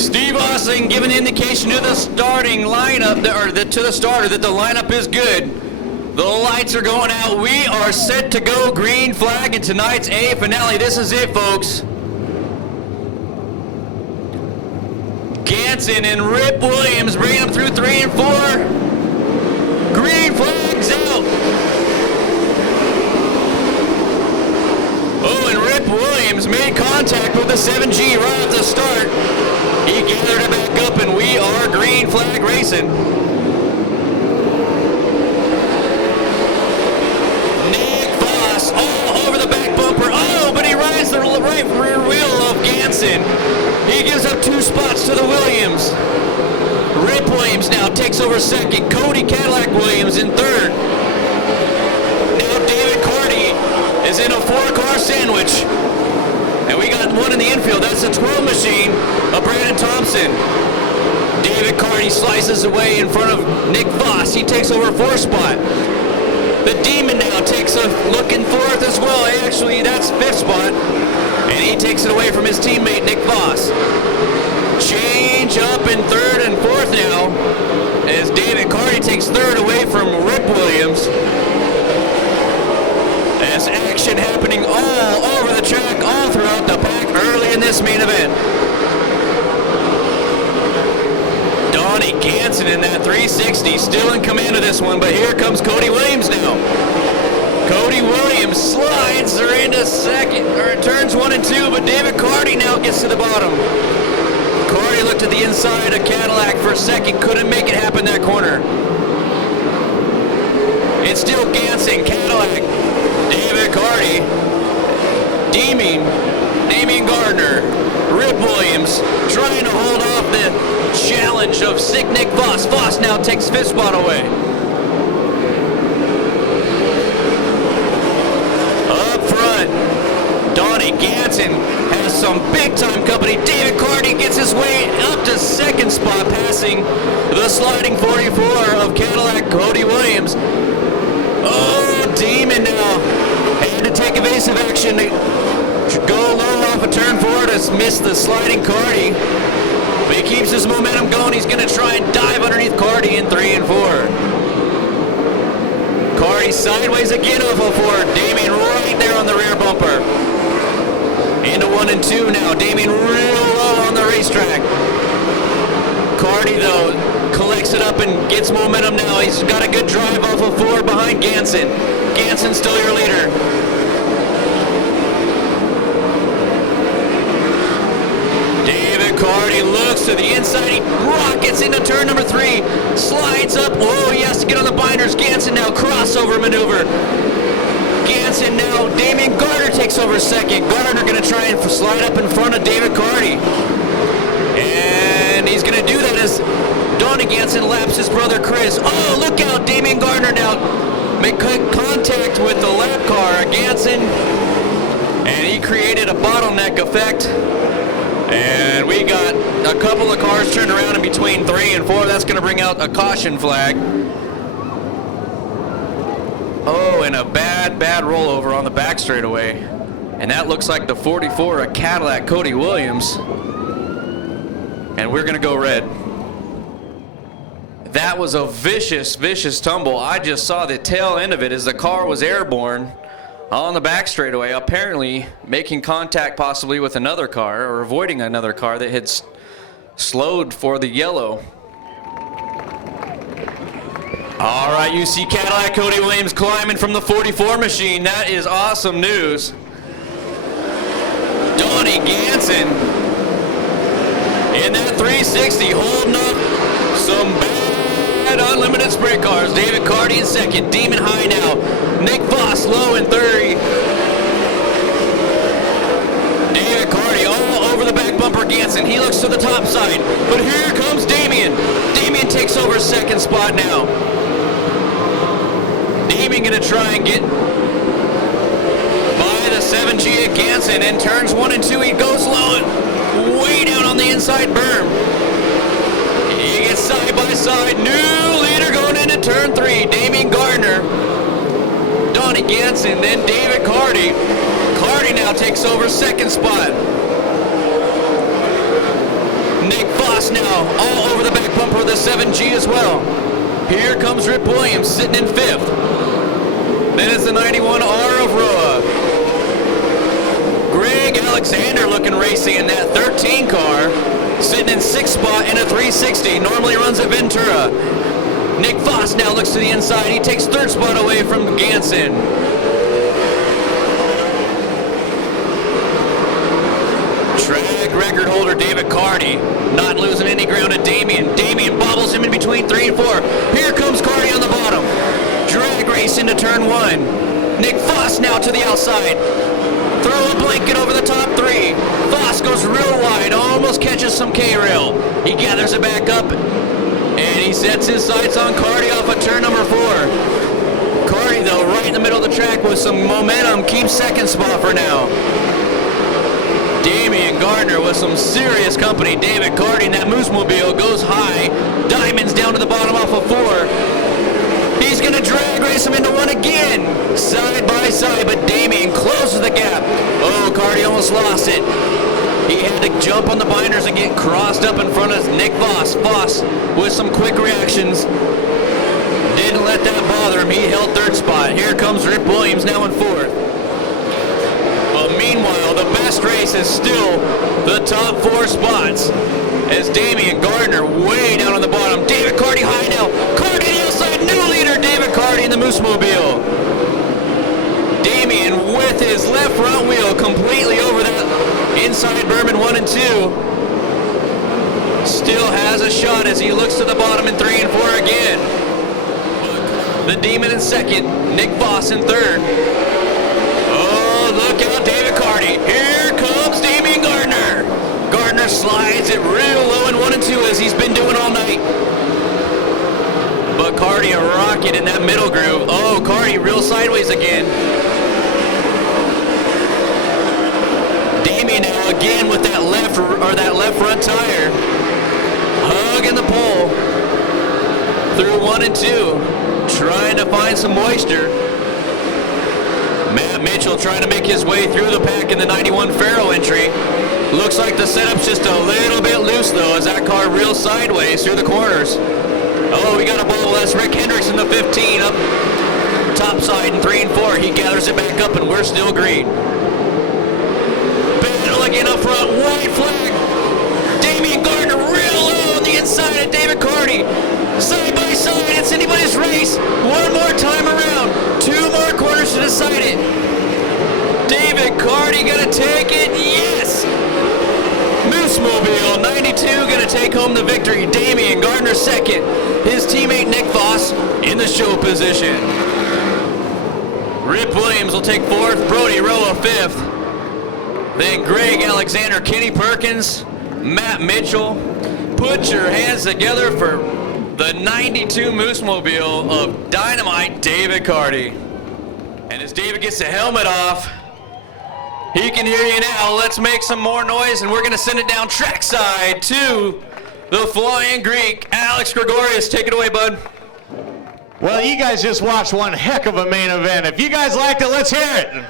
Steve Osling giving indication to the starting lineup, to the starter, that the lineup is good. The lights are going out. We are set to go green flag in tonight's A finale. This is it, folks. Ganson and Rip Williams bringing them through 3 and 4. Green flags out. Oh, and Rip Williams made contact with the 7G right at the start. He gathered it back up, and we are green flag racing. Nick Voss all over the back bumper. Oh, but he rides the right rear wheel of Ganson. He gives up 2 spots to the Williams. Rip Williams now takes over second. Cody Cadillac Williams in third. Now David Carty is in a 4-car sandwich. And we got one in the infield. That's the 12 machine of Brandon Thompson. David Carty slices away in front of Nick Voss. He takes over 4th spot. The Demon now takes a look in 4th as well. Actually, that's 5th spot. And he takes it away from his teammate, Nick Voss. Change up in 3rd and 4th now, as David Carty takes 3rd away from Rip Williams. As action happening all over the track, all throughout the pack early in this main event. Donnie Ganson in that 360, still in command of this one, but here comes Cody Williams now. Cody Williams slides her into second, or turns 1 and 2, but David Carty now gets to the bottom. Carty looked at the inside of Cadillac for a second, couldn't make it happen that corner. It's still Ganson, Cadillac, David Carty, Damian Gardner, Rip Williams, trying to hold off the challenge of sick Nick Voss. Voss now takes 5th spot away. Up front, Donnie Ganson has some big-time company. David Carty gets his way up to 2nd spot, passing the sliding 44 of Cadillac Cody Williams. Oh, Demon now had to take evasive action to go low off of turn 4 to miss the sliding Carty. But he keeps his momentum going. He's going to try and dive underneath Carty in 3 and 4. Carty sideways again off of 4. Damien right there on the rear bumper. Into 1 and 2 now. Damien real low on the racetrack. Carty, though, collects it up and gets momentum now. He's got a good drive off of 4 behind Ganson. Ganson's still your leader. David Carty looks to the inside. He rockets into turn number 3. Slides up. Oh, he has to get on the binders. Ganson now crossover maneuver. Ganson now. Damian Gardner takes over second. Gardner going to try and slide up in front of David Carty. And he's going to do that as Donnie Ganson laps his brother Chris. Oh, look out. Damian Gardner now make contact with the lap car of Ganson. And he created a bottleneck effect. And we got a couple of cars turned around in between 3 and 4. That's going to bring out a caution flag. Oh, and a bad rollover on the back straightaway. And that looks like the 44 of Cadillac Cody Williams. And we're going to go red. That was a vicious tumble. I just saw the tail end of it as the car was airborne on the back straightaway, apparently making contact possibly with another car or avoiding another car that had slowed for the yellow. All right, you see Cadillac Cody Williams climbing from the 44 machine. That is awesome news. Donnie Ganson in that 360 holding up some bad unlimited sprint cars. David Carty in second, Demon high now. Nick Voss low in 3rd. David Carty all over the back bumper Ganson. He looks to the top side, but here comes Damien. Damien takes over 2nd spot now. Damien gonna try and get by the 7G at Ganson in turns 1 and 2. He goes low and way down on the inside berm. He gets side by side. New leader going into turn 3. Damian Gardner. Donnie Ganson, then David Carty. Carty now takes over 2nd spot. Nick Voss now all over the back bumper of the 7G as well. Here comes Rip Williams sitting in 5th. Then it's the 91R of Roa. Greg Alexander looking racy in that 13 car, sitting in 6th spot in a 360. Normally runs a Ventura. Nick Voss now looks to the inside. He takes 3rd spot away from Ganson. Track record holder David Carty not losing any ground to Damien. Damien bobbles him in between 3 and 4. Here comes Carty on the bottom. Drag race into turn 1. Nick Voss now to the outside. Throw a blanket over the top 3. Voss goes real wide, almost catches some K-rail. He gathers it back up, and he sets his sights on Carty off of turn number 4. Carty, though, right in the middle of the track with some momentum, keeps 2nd spot for now. Damian Gardner with some serious company. David Carty in that Moose-mobile goes high. Diamonds down to the bottom off of 4. He's going to drag race him into 1 again. Side by side, but Damian closes the gap. Oh, Carty almost lost it. He had to jump on the binders and get crossed up in front of Nick Voss. Voss with some quick reactions. Didn't let that bother him. He held 3rd spot. Here comes Rip Williams now in 4th. But meanwhile, the best race is still the top 4 spots. As Damian Gardner way down on the bottom. David Carty high now. Carty on the outside. New leader, David Carty in the Moose-mobile. Damian with his left front wheel completely over that inside berm in 1 and 2. Still has a shot as he looks to the bottom in 3 and 4 again. The Demon in 2nd. Nick Voss in 3rd. Oh, look out, David Carty. Here comes Damian Gardner. Gardner slides it real low in 1 and 2 as he's been doing all night. But Carty a rocket in that middle groove. Oh, Carty real sideways again. Damian now again with that left front tire. Hugging the pole through 1 and 2. Trying to find some moisture. Matt Mitchell trying to make his way through the pack in the 91 Faro entry. Looks like the setup's just a little bit loose though, as that car reels sideways through the corners. Oh, we got a bubble. That's Rick Hendricks in the 15 up top side in 3 and 4. He gathers it back up and we're still green. Battle again up front, white flag. Damian Gardner real low on the inside of David Carty. Side by side, it's anybody's race. 1 more time around. 2 more corners to decide it. David Carty gonna take it, yes! Moose-mobile 92 gonna take home the victory. Damian Gardner 2nd. His teammate Nick Voss in the show position. Rip Williams will take 4th. Brody Roa 5th. Then Greg Alexander, Kenny Perkins, Matt Mitchell. Put your hands together for the 92 Moose-mobile of Dynamite David Carty. And as David gets the helmet off, he can hear you now. Let's make some more noise, and we're going to send it down trackside to the Flying Greek. Alex Gregorius, take it away, bud. Well, you guys just watched one heck of a main event. If you guys liked it, let's hear it.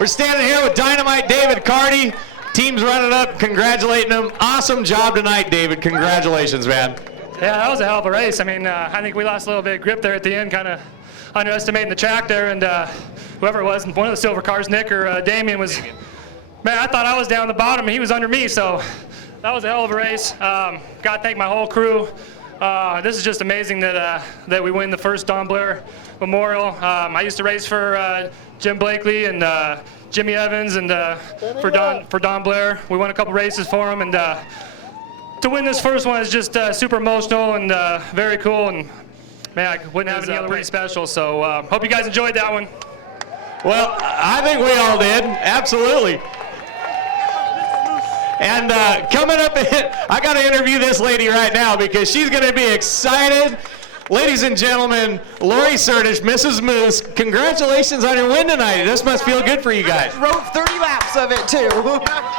We're standing here with Dynamite David Carty. Team's running up, congratulating him. Awesome job tonight, David. Congratulations, man. Yeah, that was a hell of a race. I mean, I think we lost a little bit of grip there at the end, kind of underestimating the track there, and whoever it was, one of the silver cars, Nick or Damien, was, man, I thought I was down the bottom, and he was under me, so that was a hell of a race. Got to thank my whole crew. This is just amazing that we win the first Don Blair Memorial. I used to race for Jim Blakely and Jimmy Evans, and for Don Blair. We won a couple races for him, and to win this first one is just super emotional and very cool. And man, I wouldn't have any other pretty special. So hope you guys enjoyed that one. Well, I think we all did. Absolutely. And coming up, I got to interview this lady right now because she's going to be excited. Ladies and gentlemen, Lori Sertish, Mrs. Moose, congratulations on your win tonight. This must feel good for you guys. I rode 30 laps of it, too.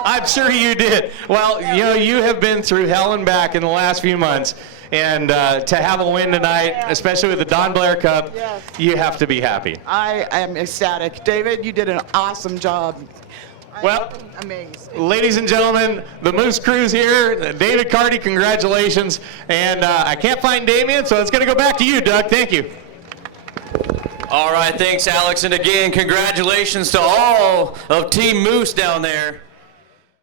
I'm sure you did. Well, you know, you have been through hell and back in the last few months. And to have a win tonight, especially with the Don Blair Cup, you have to be happy. I am ecstatic. David, you did an awesome job. Well, Amazed. ladies and gentlemen, the Moose Crew's here. David Carty, congratulations. And I can't find Damien, so it's going to go back to you, Doug. Thank you. All right, thanks, Alex. And again, congratulations to all of Team Moose down there.